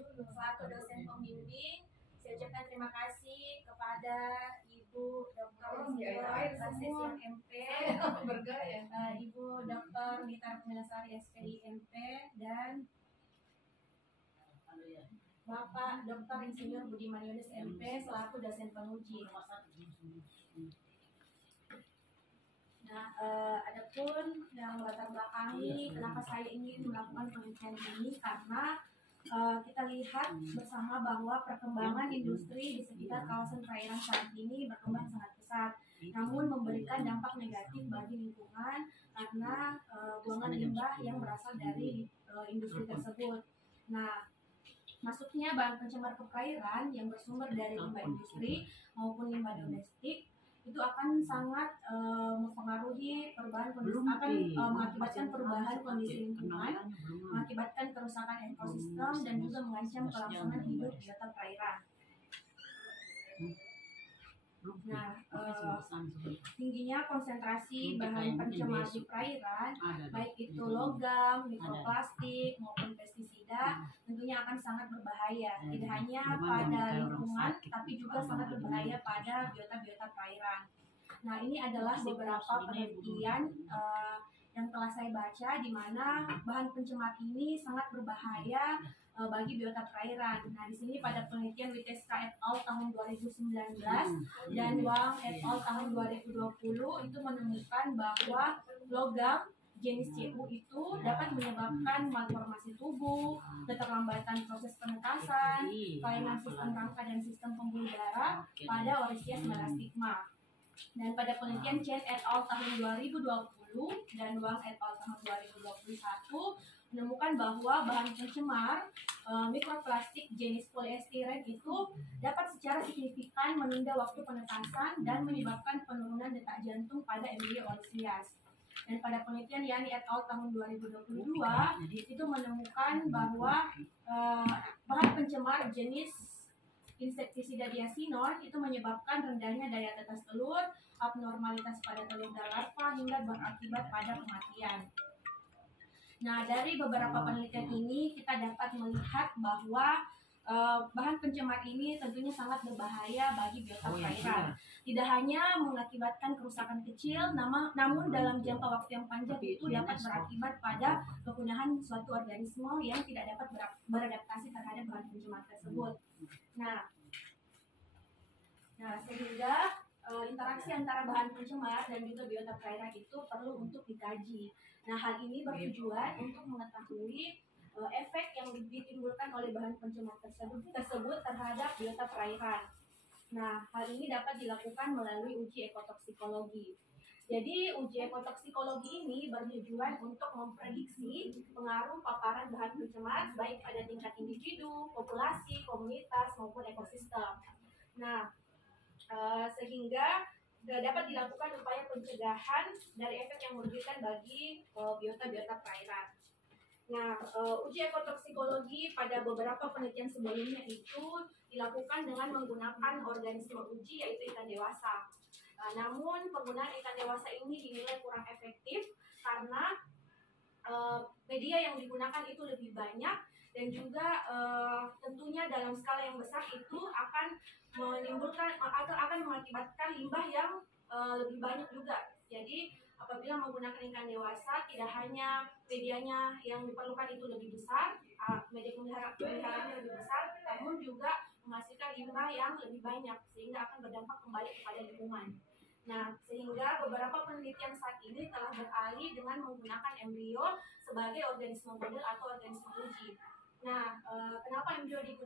selaku dosen pembimbing, saya ucapkan terima kasih kepada Ibu Dr. Insinyur MP, Ibu Dr. Nita Kumilasari SPI MP, dan Bapak Dr. Insinyur Budiman Yunus MP selaku dosen penguji. Nah, adapun yang latar belakangi kenapa saya ingin melakukan penelitian ini karena kita lihat bersama bahwa perkembangan industri di sekitar kawasan perairan saat ini berkembang sangat pesat, namun memberikan dampak negatif bagi lingkungan karena buangan limbah yang berasal dari industri tersebut. Nah, masuknya bahan pencemar ke perairan yang bersumber dari limbah industri maupun limbah domestik itu akan sangat mempengaruhi perubahan kondisi, mengakibatkan perubahan kondisi lingkungan, mengakibatkan kerusakan ekosistem dan juga mengancam kelangsungan hidup biota perairan. Nah, tingginya konsentrasi bahan pencemar di perairan, baik itu logam, mikroplastik maupun pestisida, tentunya akan sangat berbahaya. Tidak hanya pada lingkungan, tapi juga sangat berbahaya pada biota-biota perairan. Nah, ini adalah beberapa penelitian yang telah saya baca, di mana bahan pencemar ini sangat berbahaya bagi biota perairan. Nah, di sini pada penelitian Witeska et al. Tahun 2019 dan Wang et al. Tahun 2020 itu menemukan bahwa logam jenis Cu itu dapat menyebabkan malformasi tubuh, keterlambatan proses penetasan, kelainan sistem rangka dan sistem pembuluh darah pada Orisia melastigma. Dan pada penelitian Chen et al. Tahun 2020 dan Wang et al. Tahun 2021 menemukan bahwa bahan pencemar mikroplastik jenis poliestiren itu dapat secara signifikan menunda waktu penetasan dan menyebabkan penurunan detak jantung pada embrio Orisias. Dan pada penelitian Yani et al. Tahun 2022 itu menemukan bahwa bahan pencemar jenis insektisida diasinon itu menyebabkan rendahnya daya tetes telur, abnormalitas pada telur dan larva hingga berakibat pada kematian. Nah, dari beberapa penelitian ini kita dapat melihat bahwa bahan pencemar ini tentunya sangat berbahaya bagi biota perairan. Tidak hanya mengakibatkan kerusakan kecil, namun dalam jangka waktu yang panjang itu dapat berakibat pada kepunahan suatu organisme yang tidak dapat beradaptasi terhadap bahan pencemar tersebut. Nah, sehingga interaksi antara bahan pencemar dan juga biota perairan itu perlu untuk dikaji. Nah, hal ini bertujuan untuk mengetahui efek yang ditimbulkan oleh bahan pencemar tersebut terhadap biota perairan. Nah, hal ini dapat dilakukan melalui uji ekotoksikologi. Jadi, uji ekotoksikologi ini bertujuan untuk memprediksi pengaruh paparan bahan pencemar baik pada tingkat individu, populasi, komunitas maupun ekosistem. Nah, sehingga dapat dilakukan upaya pencegahan dari efek yang merugikan bagi biota-biota perairan. Nah, uji ekotoksikologi pada beberapa penelitian sebelumnya itu dilakukan dengan menggunakan organisme uji yaitu ikan dewasa. Namun penggunaan ikan dewasa ini dinilai kurang efektif karena media yang digunakan itu lebih banyak dan juga tentunya dalam skala yang besar itu akan menimbulkan atau akan mengakibatkan limbah yang lebih banyak juga. Jadi apabila menggunakan ikan dewasa, tidak hanya medianya yang diperlukan itu lebih besar, media pemeliharaannya lebih besar, namun juga menghasilkan limbah yang lebih banyak sehingga akan berdampak kembali kepada lingkungan. Nah, sehingga beberapa penelitian saat ini telah beralih dengan menggunakan embrio sebagai organisme model atau organisme uji. Nah, kenapa embrio digunakan?